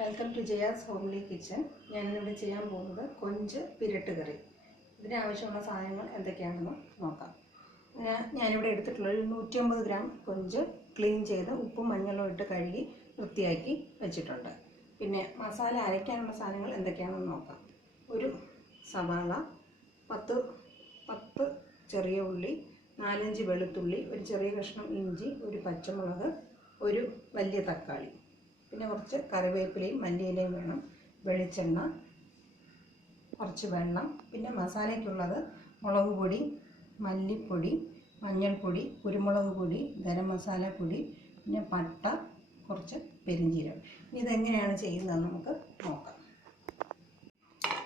Welcome to Jaya's homely kitchen. ഞാനിവിടെ ചെയ്യാൻ പോകുന്നത് കൊഞ്ച് പിരട്ട് കറി. ഇതിനാവശ്യമുള്ള സാധനങ്ങൾ എന്തൊക്കെയാണെന്ന് നോക്കാം. ഞാനിവിടെ എടുത്തിട്ടുള്ള ഒരു 150 ഗ്രാം കൊഞ്ച് ക്ലീൻ ചെയ്ത് ഉപ്പും മഞ്ഞളും ഇട്ട് കഴുകി വൃത്തിയാക്കി വെച്ചിട്ടുണ്ട്. പിന്നെ മസാല അരയ്ക്കാനുള്ള സാധനങ്ങൾ എന്തൊക്കെയാണെന്ന് നോക്കാം. ഒരു സവാള, 10 ചെറിയ ഉള്ളി, 4-5 വെളുത്തുള്ളി, ഒരു ചെറിയ കഷ്ണം ഇഞ്ചി, ഒരു പച്ചമുളക്, ഒരു വലിയ തക്കാളി, പിന്നെ കുറച്ച് കറിവേപ്പിലയും മല്ലിയിലയും വേണം, വെളിച്ചെണ്ണ, കുറച്ച് വെള്ളം, പിന്നെ മസാലയ്ക്കുള്ളത് മുളക് പൊടി, മല്ലിപ്പൊടി, മഞ്ഞൾപ്പൊടി, കുരുമുളക് പൊടി, ഗരം മസാല പൊടി, പിന്നെ പട്ട, കുറച്ച് പെരിഞ്ജീരകം. ഇതെങ്ങനെയാണ് ചെയ്യുന്നത് നമുക്ക് നോക്കാം.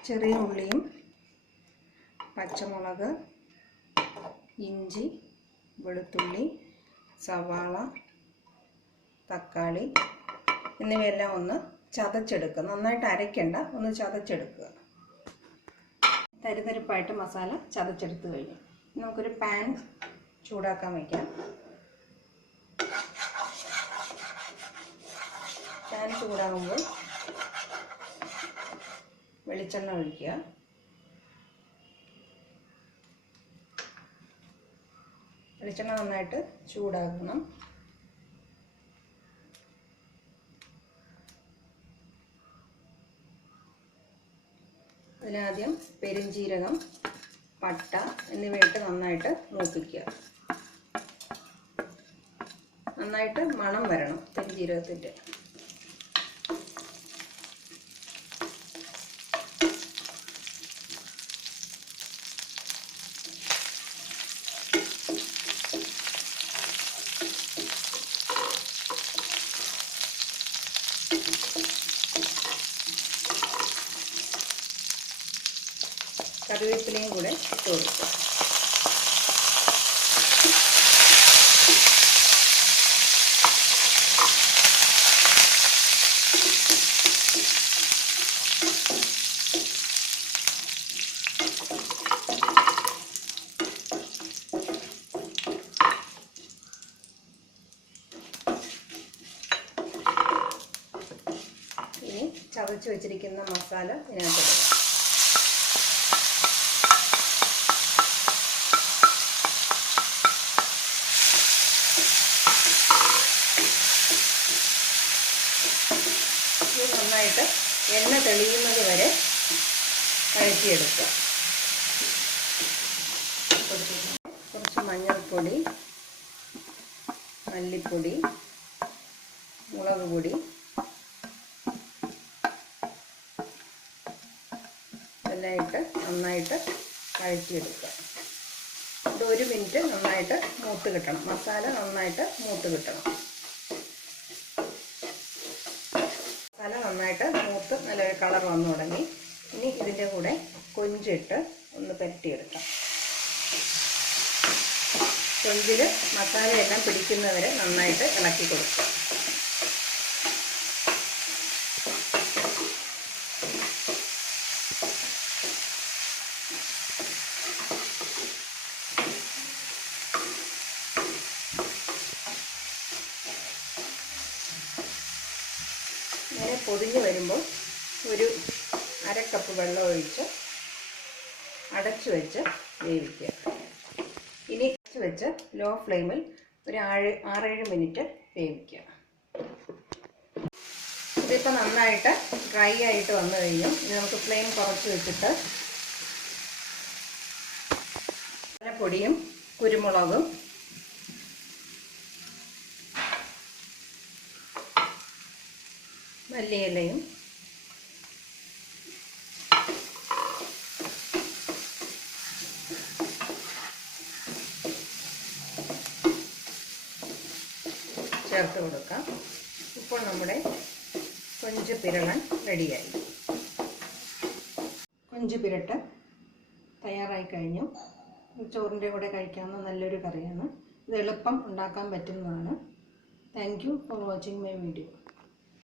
ചെറിയ ഉള്ളിയും പച്ചമുളക്, ഇഞ്ചി, വെളുത്തുള്ളി, സവാള, തക്കാളി എന്നിവയെല്ലാം ഒന്ന് ചതച്ചെടുക്കുക. നന്നായിട്ട് അരയ്ക്കേണ്ട, ഒന്ന് ചതച്ചെടുക്കുക. തരിതരിപ്പായിട്ട് മസാല ചതച്ചെടുത്ത് കഴിഞ്ഞു. നമുക്കൊരു പാൻ ചൂടാക്കാൻ വയ്ക്കാം. പാൻ ചൂടാകുമ്പോൾ വെളിച്ചെണ്ണ ഒഴിക്കുക. വെളിച്ചെണ്ണ നന്നായിട്ട് ചൂടാക്കണം. അതിനാദ്യം പെരിഞ്ജീരകം, പട്ട എന്നിവയിട്ട് നന്നായിട്ട് മൂപ്പിക്കുക. നന്നായിട്ട് മണം വരണം പെരിഞ്ജീരകത്തിൻ്റെ. കറിവേപ്പിലയും കൂടെ ഇട്ട് കൊടുക്കുക. ഇനി ചതച്ച് വെച്ചിരിക്കുന്ന മസാല ഇതിനകത്ത് ഇടുക. നന്നായിട്ട് എണ്ണ തെളിയുന്നത് വരെ വഴറ്റിയെടുക്കുക. കുറച്ച് മഞ്ഞൾപ്പൊടി, മല്ലിപ്പൊടി, മുളക് പൊടി എല്ലാം ഇട്ട് നന്നായിട്ട് വഴറ്റിയെടുക്കുക. ഇത് 1 മിനിറ്റ് നന്നായിട്ട് മൂത്ത് കിട്ടണം. മസാല നന്നായിട്ട് മൂത്ത് കിട്ടണം. മസാല നന്നായിട്ട് മൂത്ത് നല്ലൊരു കളർ വന്നു തുടങ്ങി. ഇനി ഇതിൻ്റെ കൂടെ കൊഞ്ചിട്ട് ഒന്ന് പുരട്ടിയെടുക്കാം. കൊഞ്ചിൽ മസാലയെല്ലാം പിടിക്കുന്നവരെ നന്നായിട്ട് ഇളക്കി കൊടുക്കുക. ഇങ്ങനെ പൊതിഞ്ഞ് വരുമ്പോൾ ഒരു 1/2 കപ്പ് വെള്ളം ഒഴിച്ച് അടച്ചു വെച്ച് വേവിക്കുക. ഇനി അടച്ചു വെച്ച് ലോ ഫ്ലെയിമിൽ ഒരു 6-7 മിനിറ്റ് വേവിക്കുക. ഇതിപ്പോൾ നന്നായിട്ട് ഡ്രൈ ആയിട്ട് വന്നു കഴിഞ്ഞു. ഇനി നമുക്ക് ഫ്ലെയിം കുറച്ച് വെച്ചിട്ട് മസാലപ്പൊടിയും കുരുമുളകും മല്ലിയിലയും ചേർത്ത് കൊടുക്കാം. ഇപ്പോൾ നമ്മുടെ കൊഞ്ച് പിരളൻ റെഡിയായി. കൊഞ്ച് പിരട്ട് തയ്യാറായി കഴിഞ്ഞു. ചോറിൻ്റെ കൂടെ കഴിക്കാവുന്ന നല്ലൊരു കറിയാണ്. ഇത് എളുപ്പം ഉണ്ടാക്കാൻ പറ്റുന്നതാണ്. Thank you for watching my video.